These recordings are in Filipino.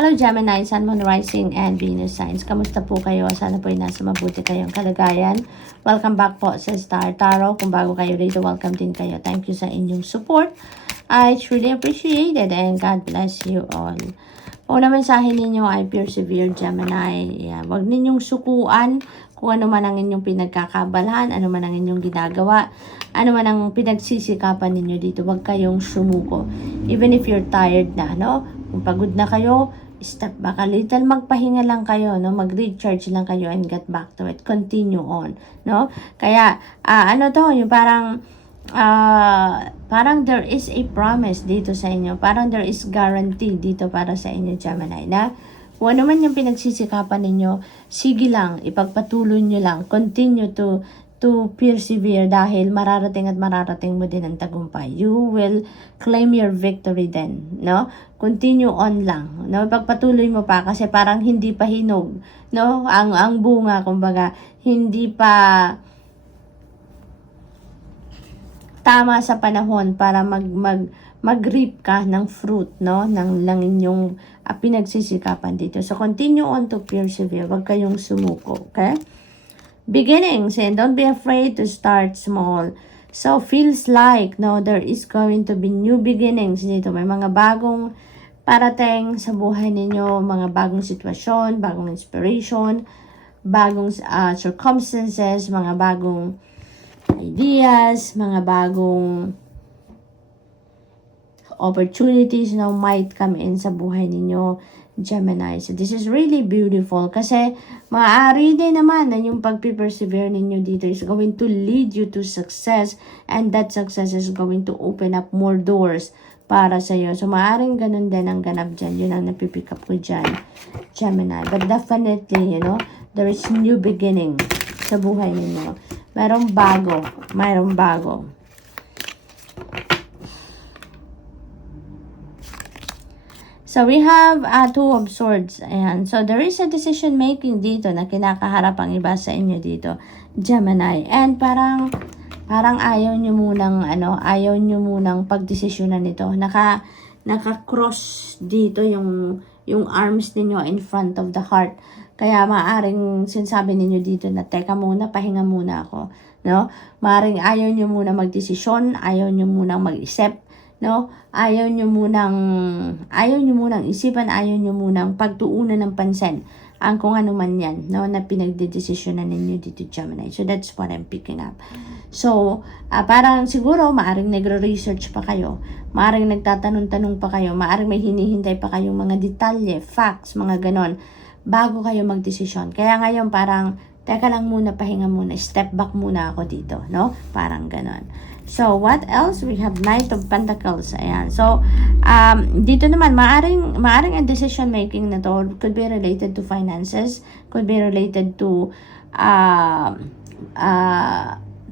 Hello Gemini, Sun, Moon, Rising, and Venus signs. Kamusta po kayo? Sana po ay nasa mabuti kayong kalagayan. Welcome back po sa Star Tarot. Kung bago kayo dito, welcome din kayo. Thank you sa inyong support. I truly appreciate it and God bless you all. Una mensahe ninyo ay persevere Gemini. Yeah, wag ninyong sukuan kung ano man ang inyong pinagkakaabalahan, ano man ang inyong ginagawa, ano man ang pinagsisikapan ninyo dito. Wag kayong sumuko. Even if you're tired na, no? Kung pagod na kayo, step back a little, magpahinga lang kayo, no? Mag-recharge lang kayo and get back to it. Continue on, no? Kaya, ano to, yung parang there is a promise dito sa inyo. Parang there is guarantee dito para sa inyo, Gemini, na kung ano man yung pinagsisikapan ninyo, sige lang, ipagpatuloy nyo lang. Continue to persevere dahil mararating at mararating mo din ang tagumpay. You will claim your victory then, no? Continue on lang, no? Pagpatuloy mo pa kasi parang hindi pa hinog, no? Ang bunga, kumbaga, hindi pa tama sa panahon para mag-reap ka ng fruit, no? Ng inyong pinagsisikapan dito. So, continue on to persevere. Huwag kayong sumuko, okay? Beginnings, and don't be afraid to start small. So, feels like, no, there is going to be new beginnings dito. May mga bagong parating sa buhay ninyo, mga bagong sitwasyon, bagong inspiration, bagong circumstances, mga bagong ideas, mga bagong opportunities na might come in sa buhay ninyo, Gemini. So, this is really beautiful kasi maaari din naman na yung pag-persevere ninyo dito is going to lead you to success and that success is going to open up more doors para sa iyo. So, maaaring ganun din ang ganap dyan. Yun ang napipick up ko dyan, Gemini. But definitely, you know, there is new beginning sa buhay ninyo. Mayroong bago. Mayroong bago. So, we have Two of Swords. Ayan. So, there is a decision making dito na kinakaharap ang iba sa inyo dito, Gemini. And parang ayaw nyo munang pagdesisyonan nito. Naka-cross dito yung arms ninyo in front of the heart. Kaya maaring sinasabi ninyo dito na teka muna, pahinga muna ako, no? Maaring ayaw nyo muna magdesisyon, ayaw nyo munang mag-isip, no? Ayaw nyo munang isipan, ayaw nyo munang pagtuunan ng pansin ang kung ano man yan, no, na pinagdedesisyonan ninyo dito, Gemini. So, that's what I'm picking up. So, parang siguro, maaring nagre-research pa kayo, maaring nagtatanong-tanong pa kayo, maaring may hinihintay pa kayong mga detalye, facts, mga ganon, bago kayo magdesisyon. Kaya ngayon, parang, teka lang muna, pahinga muna, step back muna ako dito, no? Parang ganon. So, what else? We have Knight of Pentacles. Ayan. So, dito naman, maaring ang decision making na to could be related to finances, could be related to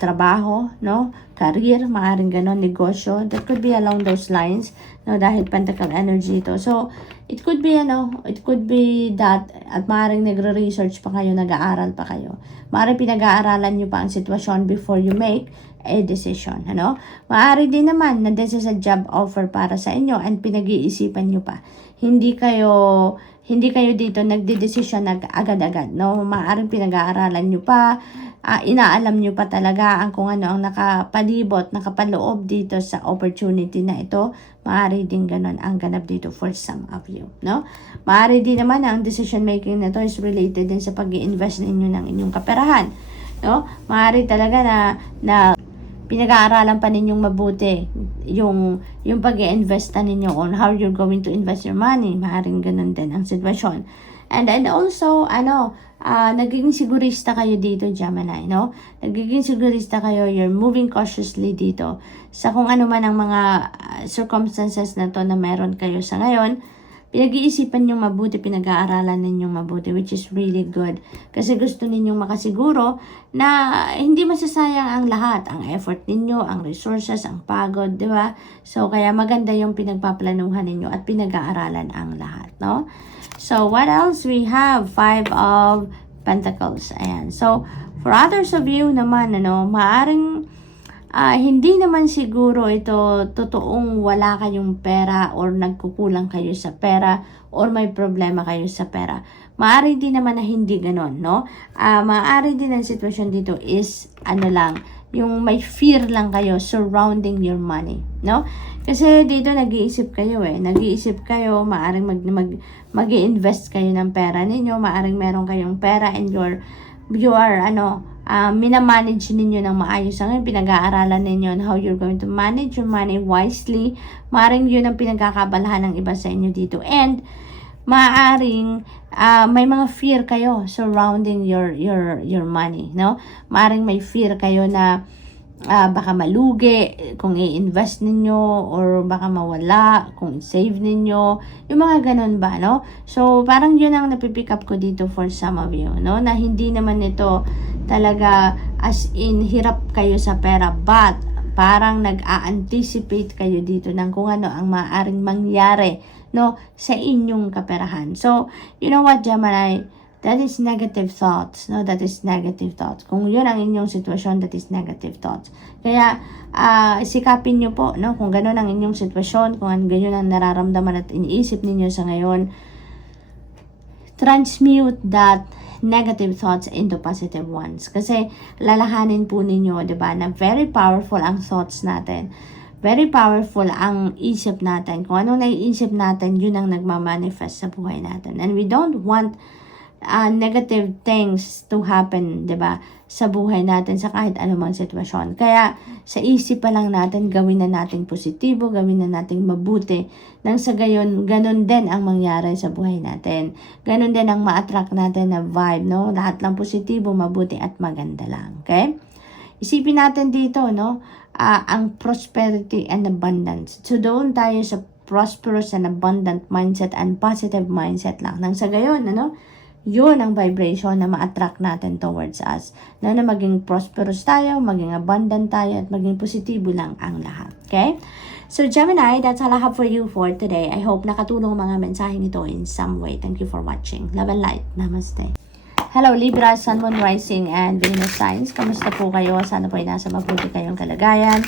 trabaho, no? Career, maaring ganon, negosyo. That could be along those lines, no? Dahil Pentacle energy ito. So, it could be, it could be that, at maaring nagre-research pa kayo, nag-aaral pa kayo. Maaring pinag-aaralan nyo pa ang sitwasyon before you make a decision, ano? Maaari din naman na this is a job offer para sa inyo and pinag-iisipan nyo pa. Hindi kayo dito nagde-decision agad-agad, no? Maaaring pinag-aaralan nyo pa, inaalam nyo pa talaga ang kung ano ang nakapalibot, nakapaloob dito sa opportunity na ito. Maaari din ganun ang ganap dito for some of you, no? Maaari din naman ang decision making na to is related din sa pag-i-invest ninyo ng inyong kaperahan, no? Maaari talaga na pinag-aaralan pa ninyong mabuti yung pag-i-invest ninyo on how you're going to invest your money. Maaaring ganun din ang sitwasyon. And then also, nagiging sigurista kayo dito, Gemini, no? Nagiging sigurista kayo, you're moving cautiously dito sa kung ano man ang mga circumstances na to na meron kayo sa ngayon. Pinag-iisipan ninyong mabuti, pinag-aaralan ninyong mabuti, which is really good. Kasi gusto ninyong makasiguro na hindi masasayang ang lahat. Ang effort ninyo, ang resources, ang pagod, di ba? So, kaya maganda yung pinagpaplanuhan ninyo at pinag-aaralan ang lahat, no? So, what else? We have Five of Pentacles. Ayan. So, for others of you naman, maaring hindi naman siguro ito totoong wala kayong pera or nagkukulang kayo sa pera or may problema kayo sa pera. Maaari din naman na hindi ganon, no? Maaari din ang sitwasyon dito is, yung may fear lang kayo surrounding your money, no? Kasi dito nag-iisip kayo nag-iisip kayo, maaring mag-i-invest kayo ng pera ninyo, maaring meron kayong pera and you are minamanage ninyo ng maayos ang pinag-aaralan ninyo on how you're going to manage your money wisely. Maaring yun ang pinagkakabalahan ng iba sa inyo dito. And maaring may mga fear kayo surrounding your money, no? Maaring may fear kayo na baka malugi kung i-invest ninyo or baka mawala kung i-save ninyo, yung mga ganun ba, no? So parang yun ang napipick up ko dito for some of you, no? Na hindi naman ito talaga as in hirap kayo sa pera, but parang nag-a-anticipate kayo dito ng kung ano ang maaaring mangyari, no, sa inyong kaperahan. So, you know what, Gemini? That is negative thoughts, no? That is negative thoughts. Kung yun ang inyong sitwasyon, that is negative thoughts. Kaya, sikapin nyo po, no? Kung gano'n ang inyong sitwasyon, kung ganyan ang nararamdaman at iniisip ninyo sa ngayon, transmute that negative thoughts into positive ones. Kasi, lalahanin po ninyo, diba, na very powerful ang thoughts natin. Very powerful ang isip natin. Kung anong naiisip natin, yun ang nagmamanifest sa buhay natin. And we don't want negative things to happen, 'di ba, sa buhay natin sa kahit anumang sitwasyon. Kaya sa isip pa lang natin, gawin na nating positibo, gawin na nating mabuti, nang sa gayon ganun din ang mangyari sa buhay natin. Ganun din ang ma-attract natin na vibe, no? Lahat lang positibo, mabuti at maganda lang. Okay? Isipin natin dito, no? Ang prosperity and abundance. So doon tayo sa prosperous and abundant mindset and positive mindset lang. Nang sa gayon, yun ang vibration na ma-attract natin towards us. Na maging prosperous tayo, maging abundant tayo, at maging positibo lang ang lahat. Okay? So, Gemini, that's all I have for you for today. I hope nakatulong ang mga mensaheng ito in some way. Thank you for watching. Love and light. Namaste. Hello, Libra, Sun, Moon, Rising, and Venus signs. Kamusta po kayo? Sana po ay nasa mabuti kayong kalagayan.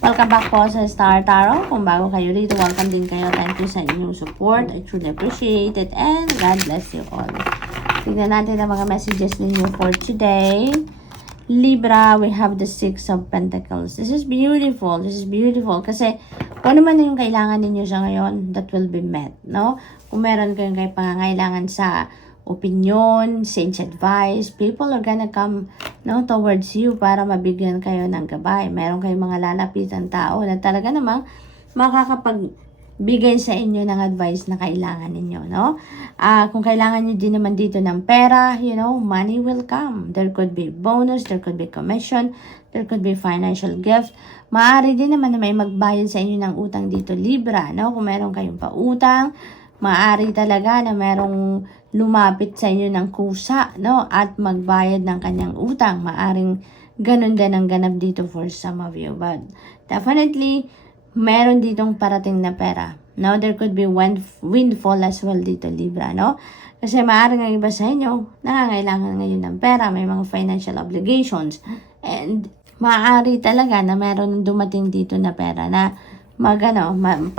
Welcome back po sa Star Tarot. Kung bago kayo dito, welcome din kayo. Thank you sa inyong support. I truly appreciate it. And God bless you all. Tignan natin ang mga messages ninyo for today. Libra, we have the Six of Pentacles. This is beautiful. This is beautiful. Kasi kung ano man yung kailangan ninyo sa ngayon, that will be met, no? Kung meron kayong pangangailangan sa opinion, sage advice, people are gonna come, no, towards you para mabigyan kayo ng gabay. Meron kayong mga lalapitan tao na talaga namang makakapagbigay sa inyo ng advice na kailangan ninyo, no? Kung kailangan nyo din naman dito ng pera, money will come. There could be bonus, there could be commission, there could be financial gift. Maaari din naman na may magbayad sa inyo ng utang dito, Libra, no? Kung meron kayong pautang, maaari talaga na merong lumapit sa inyo ng kusa, no? At magbayad ng kanyang utang. Maaring ganun din ang ganap dito for some of you. But definitely, meron ditong parating na pera. No? There could be windfall as well dito, Libra, no? Kasi maaring ang iba sa inyo, nangangailangan ngayon ng pera, may mga financial obligations. And maaari talaga na meron dumating dito na pera na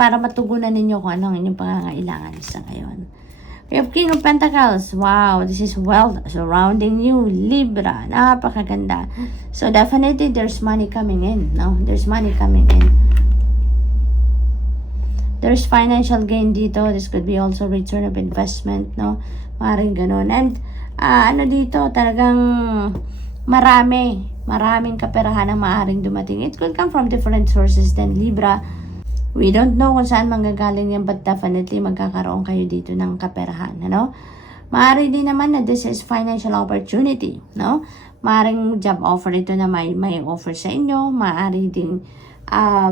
para matugunan ninyo kung ano ang inyong pangangailangan sa ngayon. We have King of Pentacles. Wow, this is wealth surrounding you, Libra. Napakaganda. So definitely there's money coming in, no? There's money coming in. There's financial gain dito. This could be also return of investment, no? Maring ganun. And dito, talagang maraming kaperahan ang maaring dumating. It could come from different sources then, Libra. We don't know kung saan manggagaling yan, but definitely magkakaroon kayo dito ng kaperahan, no? Maaari din naman na this is financial opportunity, no? Maaring job offer ito na may offer sa inyo. Maaari din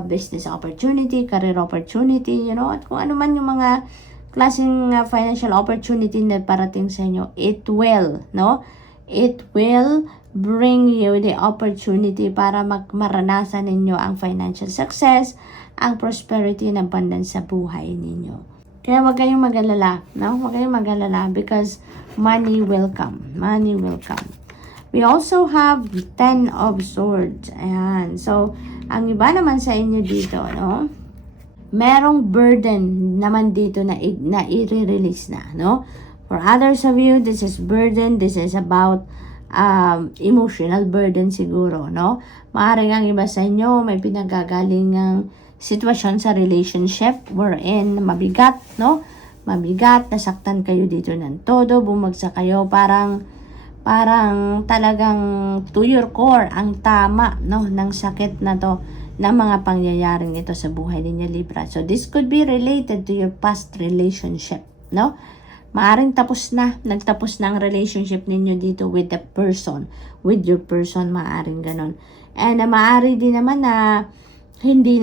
business opportunity, career opportunity, at kung ano man yung mga klaseng financial opportunity na parating sa inyo, it will, no? It will bring you the opportunity para maranasan ninyo ang financial success, ang prosperity and abundance sa buhay ninyo. Kaya wag kayong mag-alala, no? Wag kayong mag-alala because money will come. Money will come. We also have 10 of Swords. Ayan. So, Ang iba naman sa inyo dito, no? Merong burden naman dito na i-release na, no? For others of you, this is burden. This is about emotional burden siguro, no? Maaaring ang iba sa inyo may pinagagaling ng sitwasyon sa relationship wherein mabigat, no? Mabigat, nasaktan kayo dito ng todo, bumagsak kayo, parang talagang to your core ang tama, no, ng sakit na to, ng mga pangyayaring ito sa buhay ninyo, Libra. So this could be related to your past relationship, no? Maaring nagtapos na ang relationship ninyo dito with the person, with your person, maaring ganon. And maaari din naman na hindi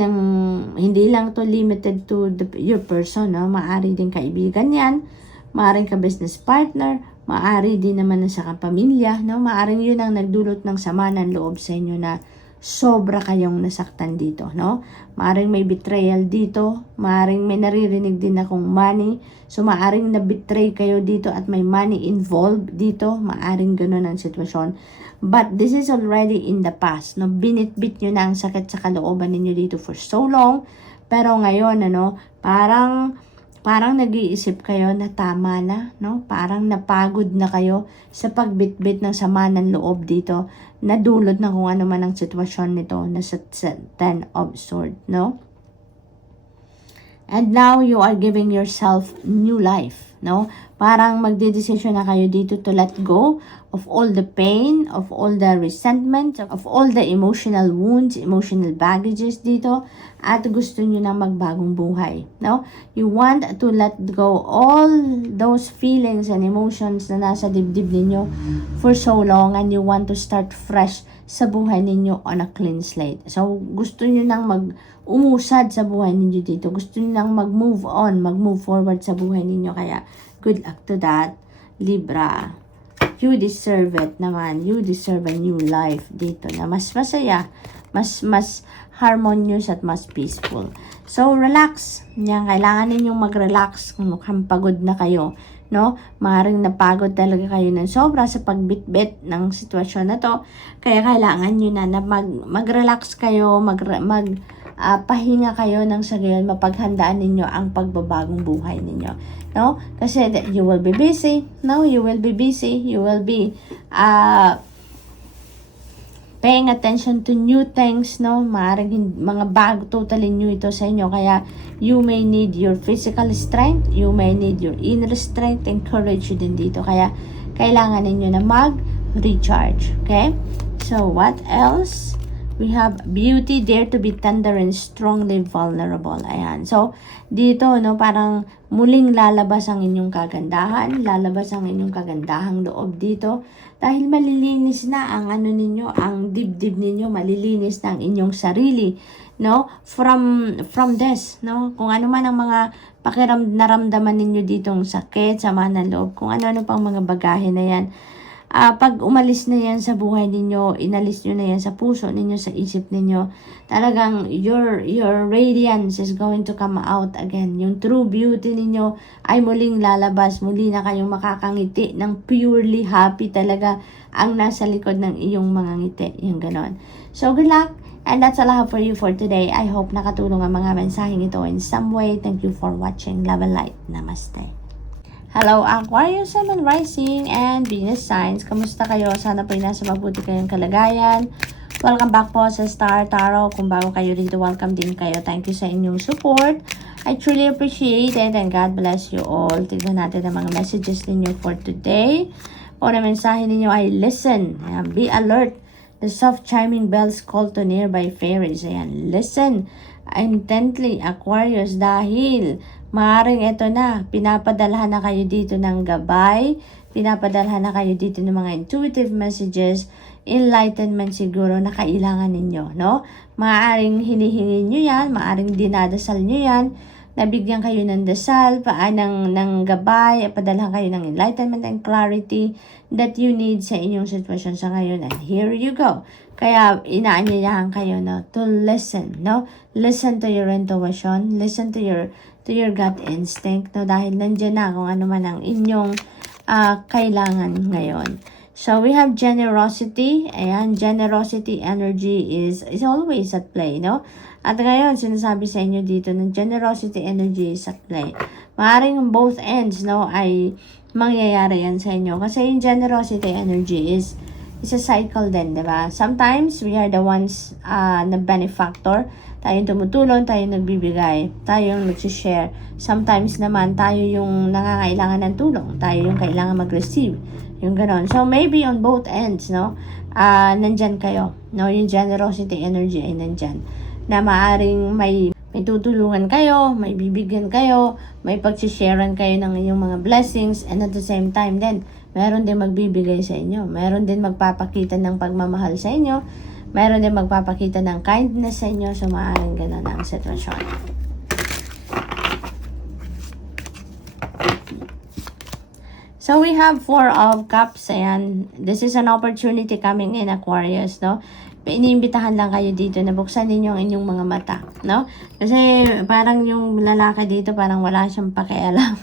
lang to limited to your person, no? Maaari din kaibigan yan, maaring ka business partner, maaari din naman na sa kapamilya, no? Maaring yun ang nagdulot ng sama ng loob sa inyo na sobra kayong nasaktan dito, no? Maaring may betrayal dito, maaring may naririnig din akong money, so maaring na-betray kayo dito at may money involved dito, maaring ganun ang sitwasyon. But this is already in the past, no? Binitbit nyo na ang sakit sa kalooban ninyo dito for so long, pero ngayon, ano, parang nag-iisip kayo na tama na, no? Parang napagod na kayo sa pagbitbit ng sama ng loob dito, nadulot na kung ano man ang sitwasyon nito na sa Ten of Swords, no? And now you are giving yourself new life, no? Parang magdedesisyon na kayo dito to let go of all the pain, of all the resentment, of all the emotional wounds, emotional baggages dito, at gusto nyo na magbagong buhay, no? You want to let go all those feelings and emotions na nasa dibdib ninyo for so long, and you want to start fresh sa buhay ninyo on a clean slate. So, gusto nyo nang umusad sa buhay ninyo dito. Gusto nyo nang mag-move on, mag-move forward sa buhay ninyo. Kaya, good luck to that, Libra. You deserve it naman. You deserve a new life dito na mas masaya, mas harmonious at mas peaceful. So, relax. Yan, kailangan ninyong mag-relax kung mukhang pagod na kayo, no? Maaaring napagod talaga kayo ng sobra sa pagbitbit ng sitwasyon na to. Kaya kailangan nyo na mag-relax kayo, pahinga kayo ng sa gayon, mapaghandaan ninyo ang pagbabagong buhay ninyo, no? Kasi you will be busy, no? You will be busy, you will be paying attention to new things, no? Maaaring mga bago, totally new ito sa inyo, kaya you may need your physical strength, you may need your inner strength and courage din dito, kaya kailangan ninyo na mag-recharge, okay? So, what else? We have beauty, dare to be tender and strongly vulnerable. Ayan. So, dito, no, parang muling lalabas ang inyong kagandahan, lalabas ang inyong kagandahang loob dito. Dahil malilinis na ang ano ninyo, ang dibdib ninyo, malilinis na ang inyong sarili, no? From this, no? Kung ano man ang mga naramdaman ninyo ditong sakit, sama ng loob, kung ano-ano pang mga bagahe na yan. Pag umalis na yan sa buhay ninyo, inalis nyo na yan sa puso ninyo, sa isip ninyo, talagang your radiance is going to come out again. Yung true beauty ninyo ay muling lalabas, muli na kayong makakangiti ng purely happy talaga ang nasa likod ng iyong mga ngiti. Yung ganon. So, good luck. And that's all I have for you for today. I hope nakatulong ang mga mensaheng ito in some way. Thank you for watching. Love and light. Namaste. Hello Aquarius, Sun, Rising, and Venus signs. Kamusta kayo? Sana po nasa mabuti kayong kalagayan. Welcome back po sa Star Tarot. Kung bago kayo dito, welcome din kayo. Thank you sa inyong support. I truly appreciate it and God bless you all. Tignan natin ang mga messages ninyo for today. O na mensahe ninyo ay listen. Ayan, be alert. The soft chiming bells call to nearby fairies. Ayan, listen intently Aquarius, dahil maaaring ito na, pinapadalhan na kayo dito ng gabay, pinapadalhan na kayo dito ng mga intuitive messages, enlightenment siguro na kailangan ninyo, no? Maaaring hinihingi nyo yan, maaaring dinadasal nyo yan, nabigyan kayo ng dasal, ng gabay, padalhan kayo ng enlightenment and clarity that you need sa inyong sitwasyon sa ngayon. And here you go. Kaya inaanyayahan kayo, no, to listen, no? Listen to your intuition, listen to your gut instinct, no? Dahil nandiyan na kung ano man ang inyong kailangan ngayon. So, we have generosity. Ayan, generosity energy is always at play, no? At ngayon, sinasabi sa inyo dito na generosity energy is at play. Maaring both ends, no, ay mangyayari yan sa inyo. Kasi yung generosity energy is a cycle din, di ba? Sometimes, we are the ones na benefactor. Tayo yung tumutulong, tayo yung nagbibigay, tayo yung nagsishare. Sometimes naman, tayo yung nangangailangan ng tulong. Tayo yung kailangan mag-receive. Yung ganon. So, maybe on both ends, no, nandyan kayo. No, yung generosity energy ay nandyan. Na maaring may tutulungan kayo, may bibigyan kayo, may pagsisharean kayo ng inyong mga blessings, and at the same time din, meron din magbibigay sa inyo. Meron din magpapakita ng pagmamahal sa inyo. Meron din magpapakita ng kindness sa inyo. So, maaaring ganon ang sitwasyon. So, we have 4 of Cups. Ayan. This is an opportunity coming in, Aquarius, no? Iniimbitahan lang kayo dito na buksan ninyo ang inyong mga mata, no? Kasi parang yung lalaki dito, parang wala siyang pakialam.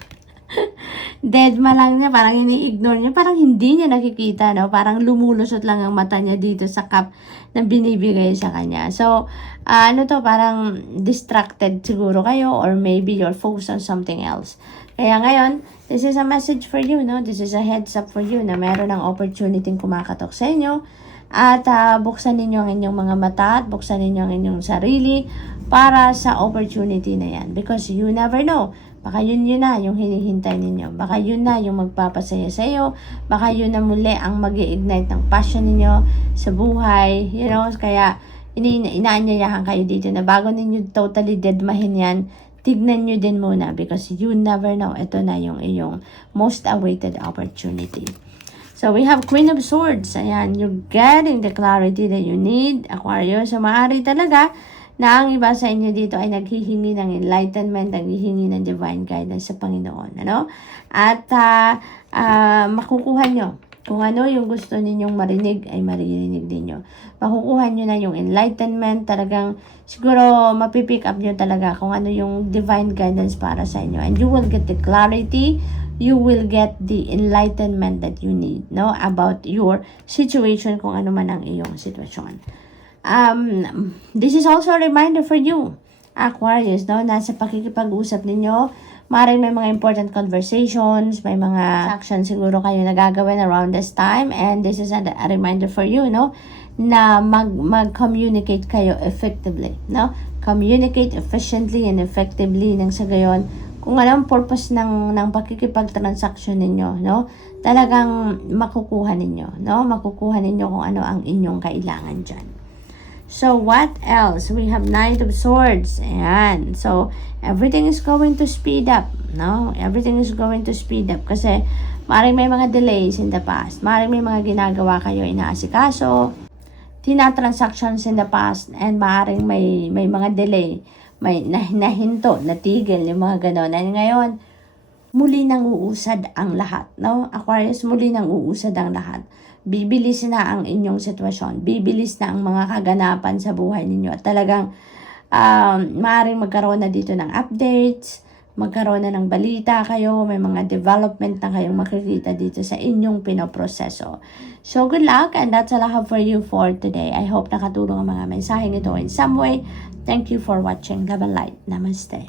Deadma lang niya, parang ini-ignore niya, parang hindi niya nakikita, no? Parang lumulusot lang ang mata niya dito sa cup na binibigay sa kanya. So, parang distracted siguro kayo, or maybe you're focused on something else. Kaya ngayon, this is a message for you, no? This is a heads up for you na meron ng opportunity kumakatok sa inyo. At buksan ninyo ang inyong mga mata at buksan ninyo ang inyong sarili para sa opportunity na yan. Because you never know. Baka yun na yung hinihintay ninyo. Baka yun na yung magpapasaya sa iyo. Baka yun na muli ang mag-i-ignite ng passion ninyo sa buhay. You know, kaya inaanyayahan kayo dito na bago ninyo totally deadmahin yan, tignan nyo din muna because you never know. Ito na yung iyong most awaited opportunity. So, we have Queen of Swords. Ayan, you're getting the clarity that you need, Aquarius. So, maaari talaga na ang iba sa inyo dito ay naghihingi ng enlightenment, naghihingi ng divine guidance sa Panginoon. Ano? At makukuha nyo. Kung ano yung gusto ninyong marinig, ay maririnig ninyo. Makukuha nyo na yung enlightenment. Talagang siguro mapipick up nyo talaga kung ano yung divine guidance para sa inyo. And you will get the clarity. You will get the enlightenment that you need, no, about your situation, kung ano man ang iyong sitwasyon. This is also a reminder for you, Aquarius, no, nasa pakikipag-usap ninyo, maaaring may mga important conversations, may mga actions siguro kayo nagagawin around this time, and this is a reminder for you, no, na mag-communicate kayo effectively, no, communicate efficiently and effectively nang sa gayon, kung anong purpose ng pakikipag-transaction ninyo, no? Talagang makukuha ninyo, no? Makukuha ninyo kung ano ang inyong kailangan dyan. So, what else? We have Knight of Swords. Ayan. So, everything is going to speed up, no? Everything is going to speed up kasi maaaring may mga delays in the past. Maaaring may mga ginagawa kayo inaasikaso, tina-transactions in the past, and maaaring may mga delay. May nahinto, natigil, yung mga ganon. And ngayon, muli nang uusad ang lahat, no? Aquarius, muli nang uusad ang lahat. Bibilis na ang inyong sitwasyon. Bibilis na ang mga kaganapan sa buhay ninyo. At talagang, maaaring magkaroon na dito ng updates, magkaroon na ng balita kayo, may mga development na kayong makikita dito sa inyong pinoproseso. So, good luck, and that's all I have for you for today. I hope nakatulong ang mga mensaheng ito in some way. Thank you for watching. Love and light. Namaste.